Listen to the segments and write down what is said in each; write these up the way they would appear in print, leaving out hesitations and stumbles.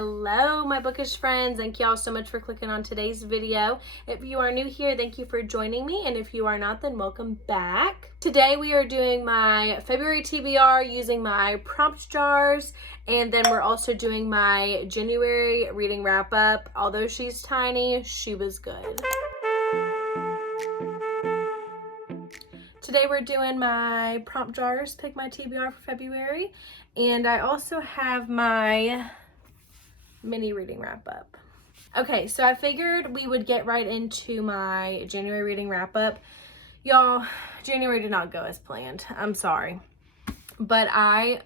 Hello, my bookish friends. Thank you all so much for clicking on today's video. If you are new here, thank you for joining me. And if you are not, then welcome back. Today we are doing my February TBR using my prompt jars. And then we're also doing my January reading wrap up. Although she's tiny, she was good. Today we're doing my prompt jars, pick my TBR for February. And I also have my mini reading wrap up. Okay, so I figured we would get right into my January reading wrap up. Y'all, January did not go as planned. I'm sorry. But I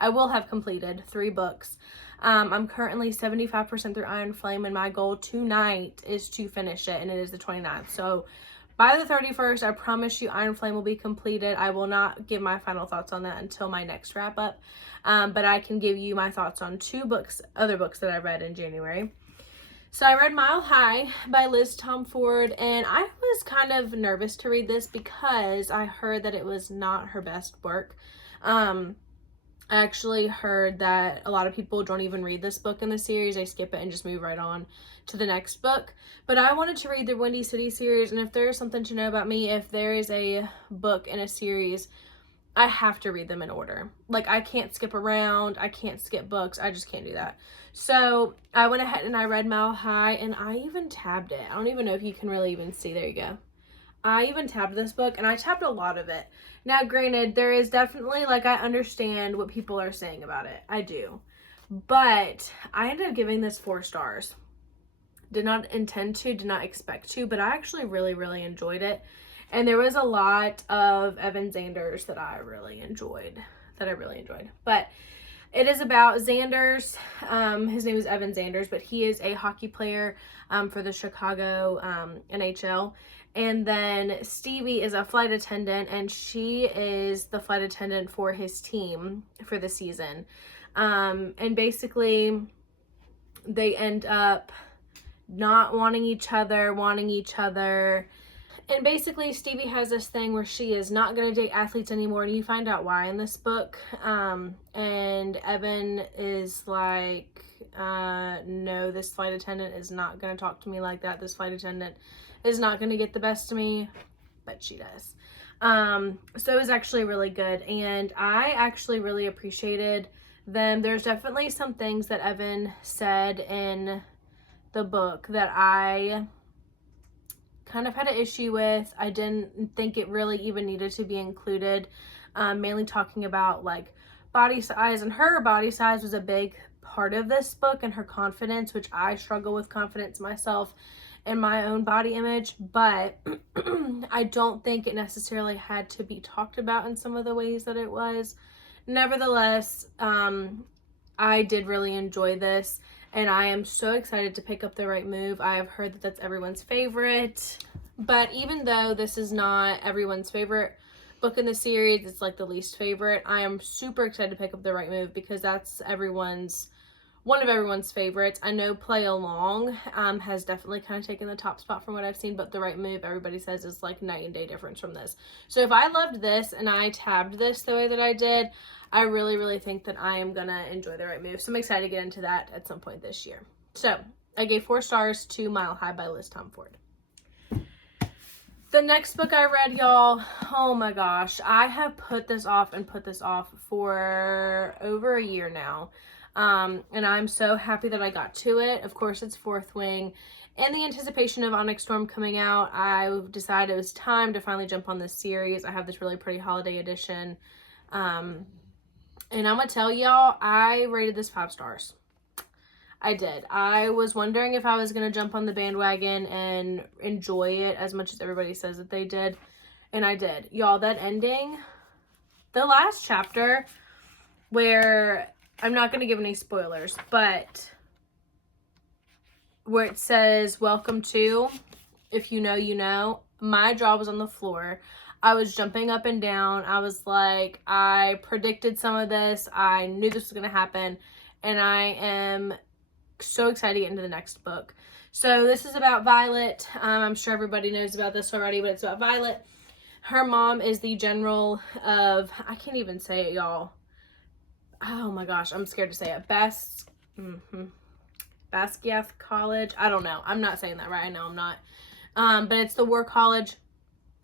will have completed 3 books. I'm currently 75% through Iron Flame, and my goal tonight is to finish it, and it is the 29th. So by the 31st, I promise you Iron Flame will be completed. I will not give my final thoughts on that until my next wrap up. But I can give you my thoughts on 2 other books that I read in January. So I read Mile High by Liz Tomford, and I was kind of nervous to read this because I heard that it was not her best work. I actually heard that a lot of people don't even read this book in the series. They skip it and just move right on to the next book. But I wanted to read the Windy City series, and if there's something to know about me, if there is a book in a series, I have to read them in order. Like, I can't skip around. I can't skip books. I just can't do that. So I went ahead and I read Mile High, and I even tabbed it. I don't even know if you can really even see. There you go. I even tabbed this book, and I tabbed a lot of it. Now, granted, there is definitely, like, I understand what people are saying about it. I do. But I ended up giving this 4 stars. Did not intend to, did not expect to, but I actually really, really enjoyed it. And there was a lot of Evan Zanders that I really enjoyed. But it is about Zanders. His name is Evan Zanders, but he is a hockey player for the Chicago NHL. And then Stevie is a flight attendant, and she is the flight attendant for his team for the season. And basically, they end up not wanting each other, wanting each other. And basically, Stevie has this thing where she is not going to date athletes anymore, and you find out why in this book. And Evan is like, no, this flight attendant is not going to talk to me like that. This flight attendant is not going to get the best of me, but she does. So it was actually really good, and I actually really appreciated them. There's definitely some things that Evan said in the book that I kind of had an issue with. I didn't think it really even needed to be included, mainly talking about like body size, and her body size was a big part of this book, and her confidence, which I struggle with confidence myself in my own body image, but I don't think it necessarily had to be talked about in some of the ways that it was. Nevertheless, I did really enjoy this, and I am so excited to pick up The Right Move. I have heard that that's everyone's favorite, but even though this is not everyone's favorite book in the series, it's like the least favorite, I am super excited to pick up The Right Move because that's one of everyone's favorites. I know Play Along has definitely kind of taken the top spot from what I've seen, but The Right Move, everybody says, is like night and day difference from this. So if I loved this and I tabbed this the way that I did, I really, really think that I am gonna enjoy The Right Move. So I'm excited to get into that at some point this year. So I gave 4 stars to Mile High by Liz Tomford. The next book I read, y'all, oh my gosh, I have put this off for over a year now. And I'm so happy that I got to it. Of course, it's Fourth Wing. In the anticipation of Onyx Storm coming out, I decided it was time to finally jump on this series. I have this really pretty holiday edition. And I'm gonna tell y'all, I rated this 5 stars. I did. I was wondering if I was gonna jump on the bandwagon and enjoy it as much as everybody says that they did. And I did. Y'all, that ending, the last chapter where, I'm not going to give any spoilers, but where it says, welcome to, if you know, you know, my jaw was on the floor. I was jumping up and down. I was like, I predicted some of this. I knew this was going to happen. And I am so excited to get into the next book. So this is about Violet. I'm sure everybody knows about this already, but it's about Violet. Her mom is the general of, I can't even say it, y'all. oh my gosh, I'm scared to say it. Basquiat College. I don't know. I'm not saying that right. I know I'm not. But it's the War College.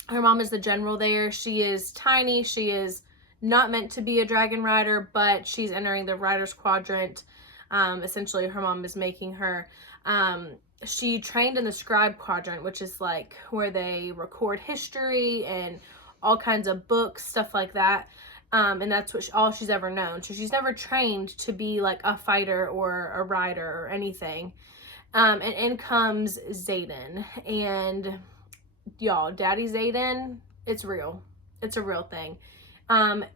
Her mom is the general there. She is tiny. She is not meant to be a dragon rider, but she's entering the rider's quadrant. Essentially, her mom is making her. She trained in the scribe quadrant, which is like where they record history and all kinds of books, stuff like that. And that's all she's ever known. So she's never trained to be like a fighter or a rider or anything. And in comes Xaden. And y'all, Daddy Xaden, it's real. It's a real thing.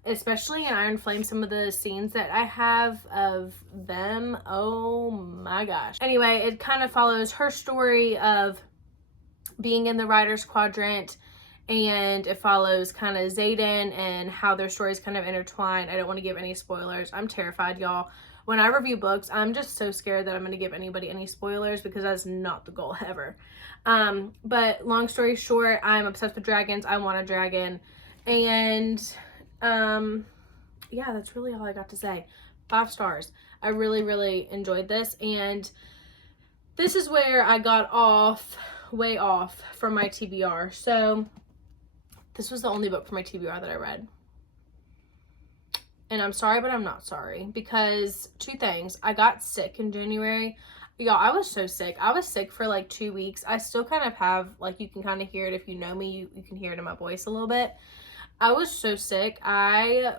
Especially in Iron Flame, some of the scenes that I have of them, oh my gosh. Anyway, it kind of follows her story of being in the Riders Quadrant, and it follows kind of Xaden and how their stories kind of intertwine. I don't want to give any spoilers. I'm terrified, y'all. When I review books, I'm just so scared that I'm going to give anybody any spoilers, because that's not the goal ever. But long story short, I'm obsessed with dragons. I want a dragon. And yeah, that's really all I got to say. 5 stars. I really, really enjoyed this. And this is where I got way off from my TBR. So this was the only book for my TBR that I read. And I'm sorry, but I'm not sorry, because 2 things. I got sick in January. Y'all, I was so sick. I was sick for like 2 weeks. I still kind of have, like, you can kind of hear it. If you know me, you can hear it in my voice a little bit. I was so sick. I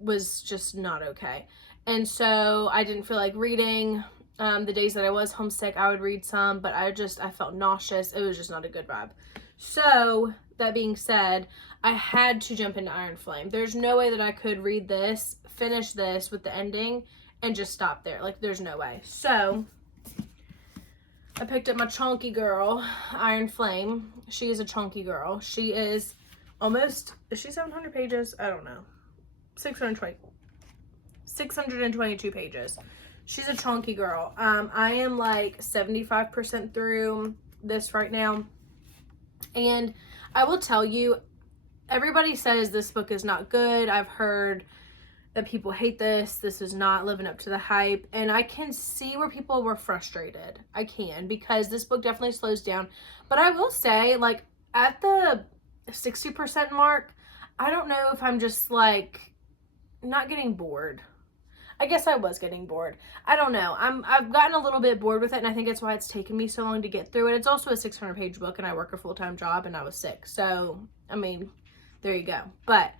was just not okay. And so I didn't feel like reading. The days that I was homesick, I would read some, but I felt nauseous. It was just not a good vibe. So that being said, I had to jump into Iron Flame. There's no way that I could read this, finish this with the ending, and just stop there. Like, there's no way. So I picked up my chunky girl, Iron Flame. She is a chunky girl. She is almost, is she 700 pages? I don't know. 622 pages. She's a chunky girl. I am like 75% through this right now. And I will tell you, everybody says this book is not good. I've heard that people hate this. This is not living up to the hype. And I can see where people were frustrated. I can, because this book definitely slows down. But I will say, like, at the 60% mark, I don't know if I'm just like not getting bored. I guess I was getting bored. I don't know. I've gotten a little bit bored with it, and I think it's why it's taken me so long to get through it. It's also a 600-page book, and I work a full-time job, and I was sick. So, I mean, there you go. But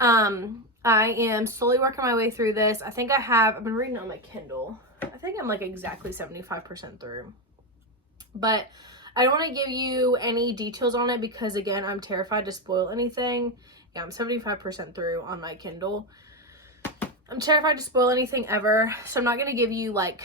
I am slowly working my way through this. I think I've been reading it on my Kindle. I think I'm like exactly 75% through. But I don't want to give you any details on it because, again, I'm terrified to spoil anything. Yeah, I'm 75% through on my Kindle. I'm terrified to spoil anything ever, so I'm not going to give you like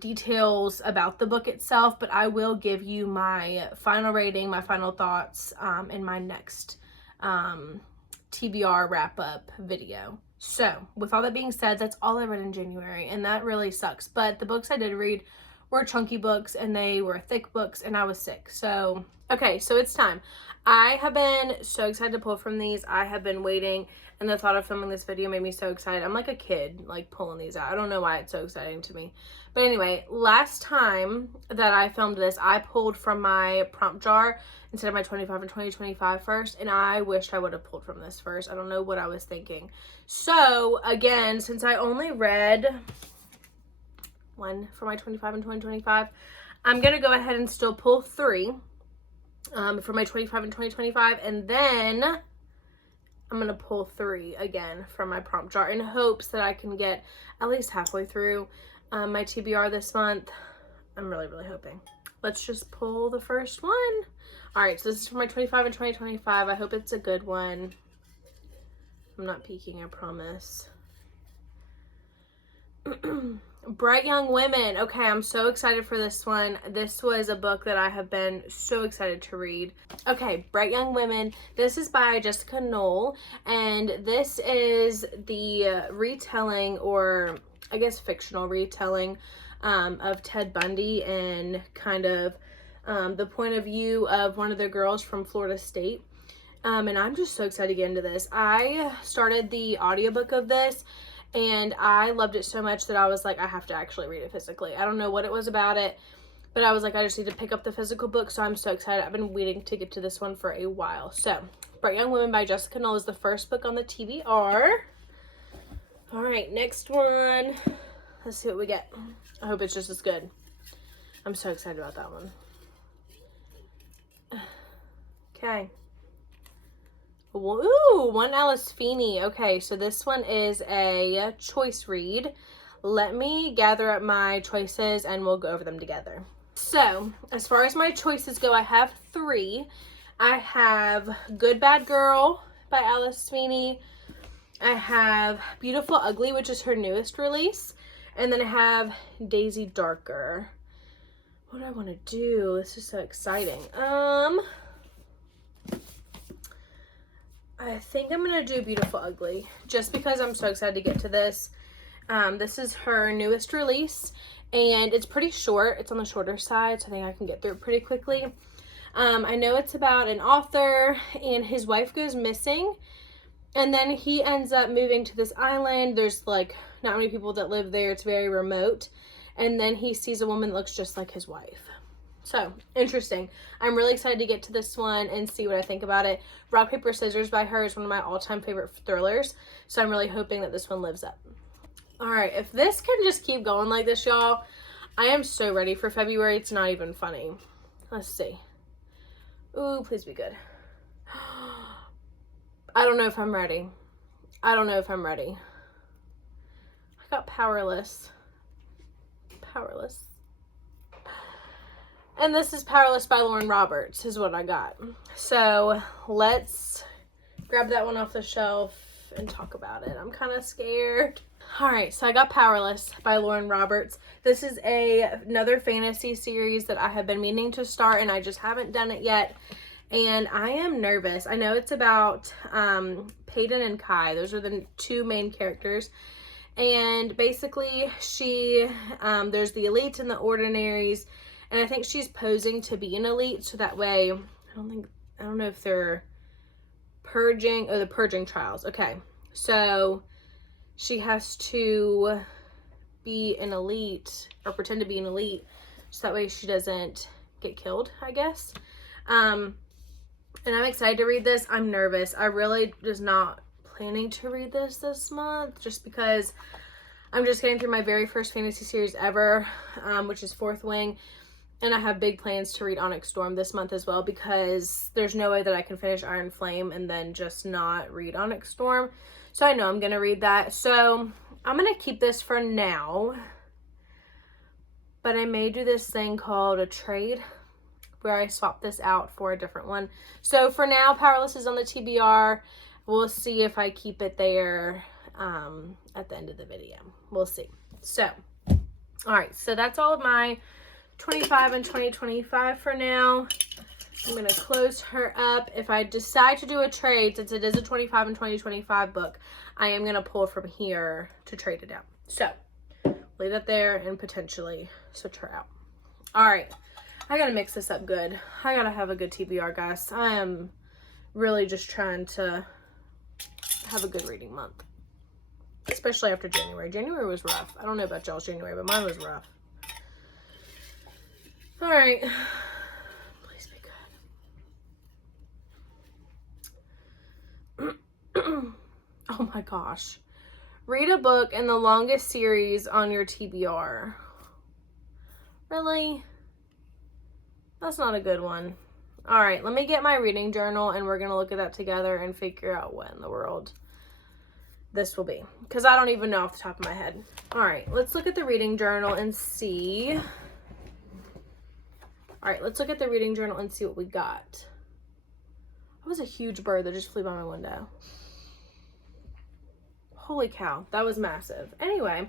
details about the book itself, but I will give you my final rating, my final thoughts in my next TBR wrap-up video. So, with all that being said, that's all I read in January, and that really sucks. But the books I did read were chunky books, and they were thick books, and I was sick. So, okay, so it's time. I have been so excited to pull from these. I have been waiting, and the thought of filming this video made me so excited. I'm like a kid, like, pulling these out. I don't know why it's so exciting to me. But anyway, last time that I filmed this, I pulled from my prompt jar instead of my 25 and 2025 first, and I wished I would have pulled from this first. I don't know what I was thinking. So, again, since I only read one for my 25 and 2025, I'm going to go ahead and still pull 3 for my 25 and 2025, and then I'm going to pull 3 again from my prompt jar in hopes that I can get at least halfway through my TBR this month. I'm really, really hoping. Let's just pull the first one. All right, so this is for my 25 and 2025. I hope it's a good one. I'm not peeking, I promise. Bright Young Women. Okay, I'm so excited for this one. This was a book that I have been so excited to read. Okay, Bright Young Women. This is by Jessica Knoll, and this is the retelling, or I guess fictional retelling, of Ted Bundy, and kind of the point of view of one of the girls from Florida State. And I'm just so excited to get into this. I started the audiobook of this, and I loved it so much that I was like, I have to actually read it physically. I don't know what it was about it, but I was like, I just need to pick up the physical book, so I'm so excited. I've been waiting to get to this one for a while. So, Bright Young Women by Jessica Knoll is the first book on the TBR. All right, next one. Let's see what we get. I hope it's just as good. I'm so excited about that one. Okay. Ooh, One Alice Feeney. Okay, so this one is a choice read. Let me gather up my choices and we'll go over them together. So, as far as my choices go, I have 3. I have Good Bad Girl by Alice Feeney. I have Beautiful Ugly, which is her newest release. And then I have Daisy Darker. What do I want to do? This is so exciting. I think I'm going to do Beautiful Ugly, just because I'm so excited to get to this. This is her newest release, and it's pretty short. It's on the shorter side, so I think I can get through it pretty quickly. I know it's about an author, and his wife goes missing, and then he ends up moving to this island. There's, like, not many people that live there. It's very remote, and then he sees a woman that looks just like his wife. So, interesting. I'm really excited to get to this one and see what I think about it. Rock, Paper, Scissors by her is one of my all-time favorite thrillers, so I'm really hoping that this one lives up. All right, if this can just keep going like this, y'all, I am so ready for February. It's not even funny. Let's see. Ooh, please be good. I don't know if I'm ready. I don't know if I'm ready. I got Powerless. Powerless. And this is Powerless by Lauren Roberts is what I got. So let's grab that one off the shelf and talk about it. I'm kind of scared. All right, so I got Powerless by Lauren Roberts. This is another fantasy series that I have been meaning to start, and I just haven't done it yet. And I am nervous. I know it's about Peyton and Kai. Those are the 2 main characters. And basically, there's the elites and the ordinaries. And I think she's posing to be an elite, so that way, I don't know if they're purging, the purging trials. Okay, so she has to be an elite, or pretend to be an elite, so that way she doesn't get killed, I guess. And I'm excited to read this. I'm nervous. I really was not planning to read this month, just because I'm just getting through my very first fantasy series ever, which is Fourth Wing. And I have big plans to read Onyx Storm this month as well, because there's no way that I can finish Iron Flame and then just not read Onyx Storm. So I know I'm going to read that. So I'm going to keep this for now. But I may do this thing called a trade, where I swap this out for a different one. So for now, Powerless is on the TBR. We'll see if I keep it there at the end of the video. We'll see. So, all right. So that's all of my 25 and 2025 for now. I'm going to close her up. If I decide to do a trade, since it is a 25 and 2025 book, I am going to pull from here to trade it out. So, leave that there and potentially switch her out. All right. I got to mix this up good. I got to have a good TBR, guys. I am really just trying to have a good reading month. Especially after January. January was rough. I don't know about y'all's January, but mine was rough. All right. Please be good. Oh my gosh. Read a book in the longest series on your TBR. Really? That's not a good one. All right, let me get my reading journal and we're going to look at that together and figure out what in the world this will be, because I don't even know off the top of my head. All right, let's look at the reading journal and see. All right, let's look at the reading journal and see what we got. That was a huge bird that just flew by my window. Holy cow, that was massive. Anyway,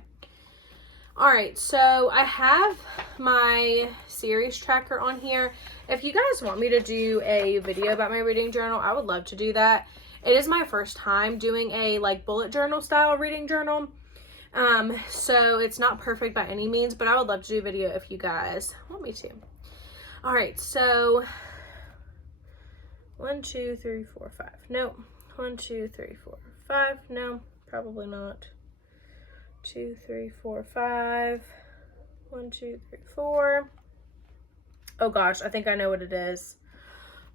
all right, so I have my series tracker on here. If you guys want me to do a video about my reading journal, I would love to do that. It is my first time doing a like bullet journal style reading journal. So it's not perfect by any means, but I would love to do a video if you guys want me to. All right, so 1, 2, 3, 4, 5. No. 1, 2, 3, 4, 5. No, probably not. 2, 3, 4, 5. 1, 2, 3, 4. Oh gosh, I think I know what it is.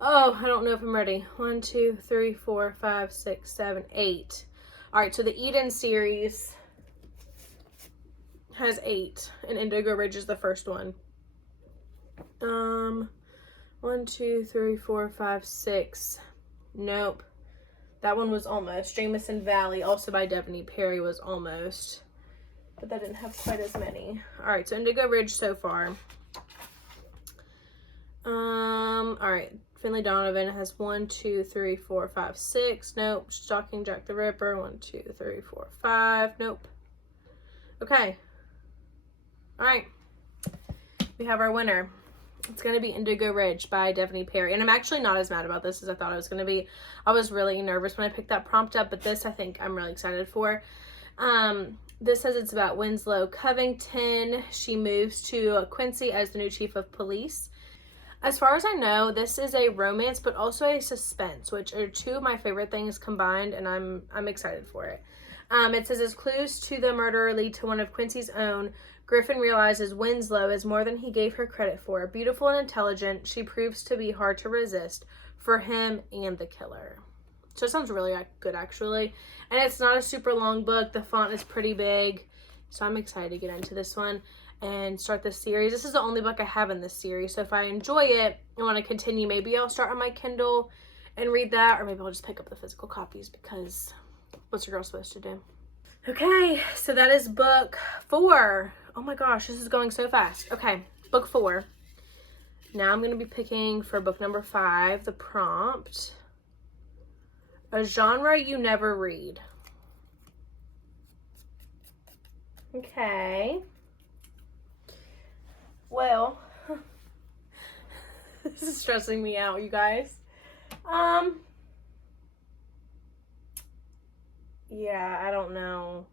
Oh, I don't know if I'm ready. 1, 2, 3, 4, 5, 6, 7, 8. All right, so the Eden series has 8, and Indigo Ridge is the first one. 1, 2, 3, 4, 5, 6. Nope. That one was almost. Jameson Valley, also by Devaney Perry, was almost. But that didn't have quite as many. All right, so Indigo Ridge so far. All right. Finley Donovan has 1, 2, 3, 4, 5, 6. Nope. Stalking Jack the Ripper. 1, 2, 3, 4, 5. Nope. Okay. All right. We have our winner. It's going to be Indigo Ridge by Devaney Perry. And I'm actually not as mad about this as I thought I was going to be. I was really nervous when I picked that prompt up, but this I think I'm really excited for. This says it's about Winslow Covington. She moves to Quincy as the new chief of police. As far as I know, this is a romance, but also a suspense, which are two of my favorite things combined, and I'm excited for it. It says, as clues to the murderer lead to one of Quincy's own, Griffin realizes Winslow is more than he gave her credit for. Beautiful and intelligent, she proves to be hard to resist for him and the killer. So it sounds really good, actually. And it's not a super long book. The font is pretty big. So I'm excited to get into this one and start this series. This is the only book I have in this series. So if I enjoy it and want to continue, maybe I'll start on my Kindle and read that. Or maybe I'll just pick up the physical copies, because what's a girl supposed to do? Okay, so that is book 4. Oh my gosh, this is going so fast. Okay, book 4. Now I'm going to be picking for book number 5, the prompt. A genre you never read. Okay. Well, this is stressing me out, you guys. Yeah, I don't know.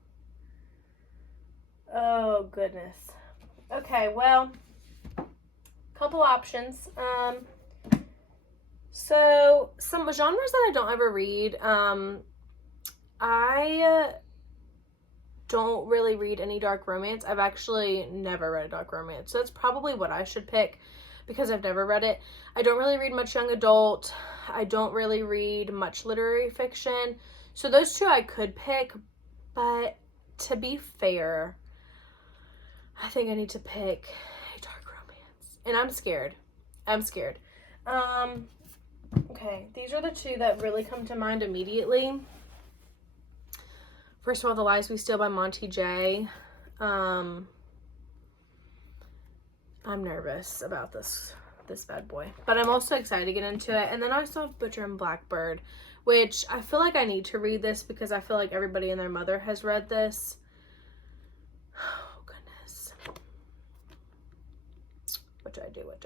Oh, goodness. Okay, well, couple options. So some genres that I don't ever read, I don't really read any dark romance. I've actually never read a dark romance. So that's probably what I should pick, because I've never read it. I don't really read much young adult. I don't really read much literary fiction. So those two I could pick, but to be fair, I think I need to pick a dark romance. And I'm scared. Okay, these are the two that really come to mind immediately. First of all, The Lies We Steal by Monty J. I'm nervous about this bad boy, but I'm also excited to get into it. And then I also have Butcher and Blackbird, which I feel like I need to read this because I feel like everybody and their mother has read this. Oh, goodness. What do I do? What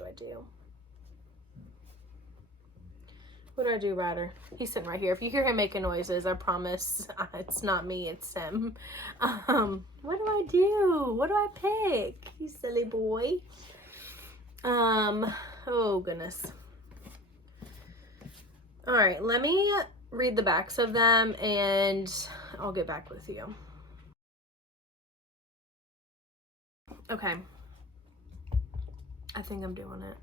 do I do, Ryder? He's sitting right here. If you hear him making noises, I promise it's not me, it's him. What do I do? What do I pick? You silly boy. Oh, goodness. All right, let me read the backs of them and I'll get back with you. Okay. I think I'm doing it.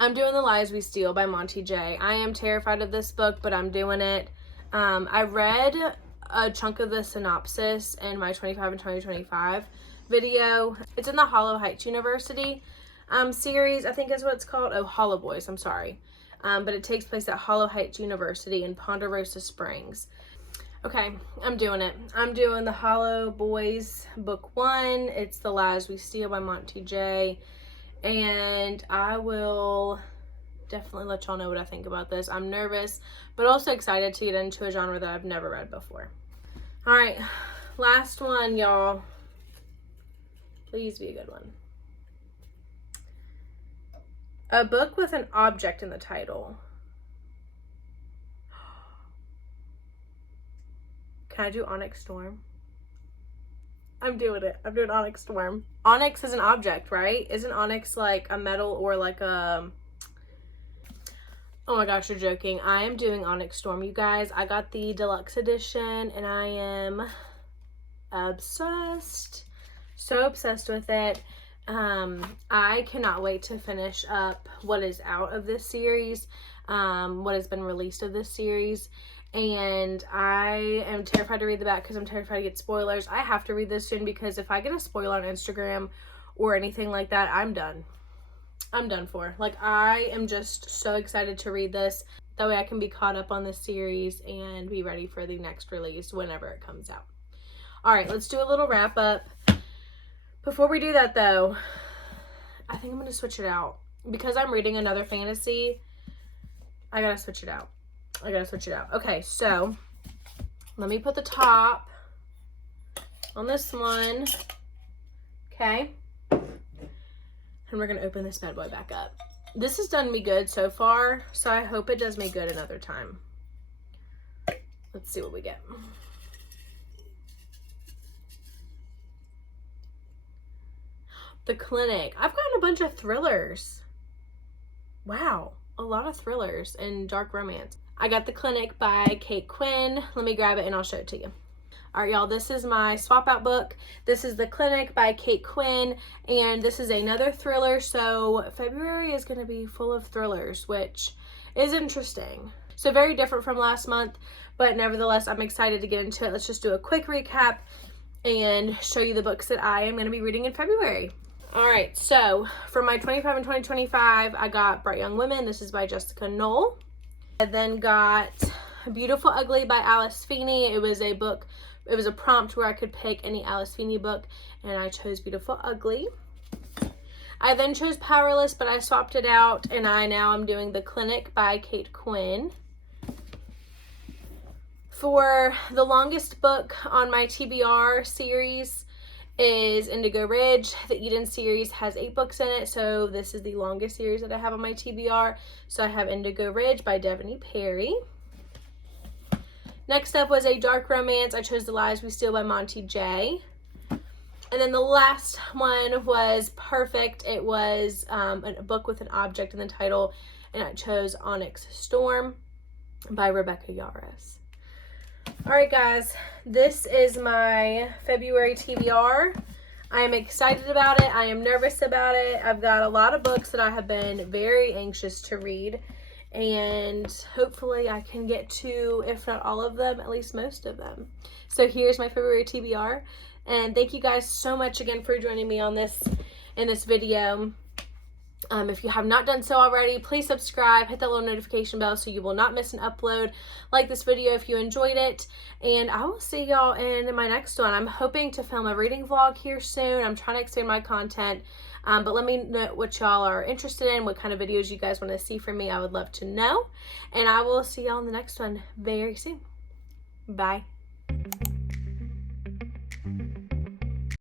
I'm doing The Lies We Steal by Monty J. I am terrified of this book, but I'm doing it. I read a chunk of the synopsis in my 25 and 2025 video. It's in the Hollow Heights University series, I think is what it's called. Oh, Hollow Boys, I'm sorry. But it takes place at Hollow Heights University in Ponderosa Springs. Okay, I'm doing it. I'm doing the Hollow Boys book 1. It's The Lies We Steal by Monty J. And I will definitely let y'all know what I think about this. I'm nervous, but also excited to get into a genre that I've never read before. All right, last one, y'all. Please be a good one. A book with an object in the title. Can I do Onyx Storm? I'm doing it. I'm doing Onyx Storm. Onyx is an object, right? Isn't onyx like a metal or like a... Oh my gosh, you're joking. I am doing Onyx Storm, you guys. I got the deluxe edition and I am obsessed. So obsessed with it. I cannot wait to finish up what is out of this series, what has been released of this series. And I am terrified to read the back because I'm terrified to get spoilers. I have to read this soon because if I get a spoiler on Instagram or anything like that, I'm done. I'm done for. Like, I am just so excited to read this. That way I can be caught up on this series and be ready for the next release whenever it comes out. All right, let's do a little wrap up. Before we do that though, I think I'm going to switch it out. Because I'm reading another fantasy, I got to switch it out. Okay, so let me put the top on this one. Okay. And we're going to open this bad boy back up. This has done me good so far, so I hope it does me good another time. Let's see what we get. The Clinic. I've gotten a bunch of thrillers. Wow, a lot of thrillers and dark romance. I got The Clinic by Kate Quinn. Let me grab it and I'll show it to you. All right, y'all, this is my swap out book. This is The Clinic by Kate Quinn, and this is another thriller. So February is going to be full of thrillers, which is interesting. So very different from last month, but nevertheless, I'm excited to get into it. Let's just do a quick recap and show you the books that I am going to be reading in February. All right, so for my 25 and 2025, I got Bright Young Women. This is by Jessica Knoll. I then got Beautiful Ugly by Alice Feeney. It was a book. It was a prompt where I could pick any Alice Feeney book, and I chose Beautiful Ugly. I then chose Powerless, but I swapped it out, and now I'm doing The Clinic by Kate Quinn. For the longest book on my TBR series is Indigo Ridge. The Eden series has 8 books in it, so this is the longest series that I have on my TBR. So I have Indigo Ridge by Devaney Perry. Next up was a dark romance. I chose The Lies We Steal by Monty J. And then the last one was Perfect. It was a book with an object in the title, and I chose Onyx Storm by Rebecca Yarros. All right, guys, this is my February TBR. I am excited about it. I am nervous about it. I've got a lot of books that I have been very anxious to read. And hopefully I can get to, if not all of them, at least most of them. So here's my February TBR. And thank you guys so much again for joining me on this, in this video. If you have not done so already, please subscribe, hit that little notification bell so you will not miss an upload. Like this video if you enjoyed it. And I will see y'all in my next one. I'm hoping to film a reading vlog here soon. I'm trying to expand my content. But let me know what y'all are interested in, what kind of videos you guys want to see from me. I would love to know. And I will see y'all in the next one very soon. Bye.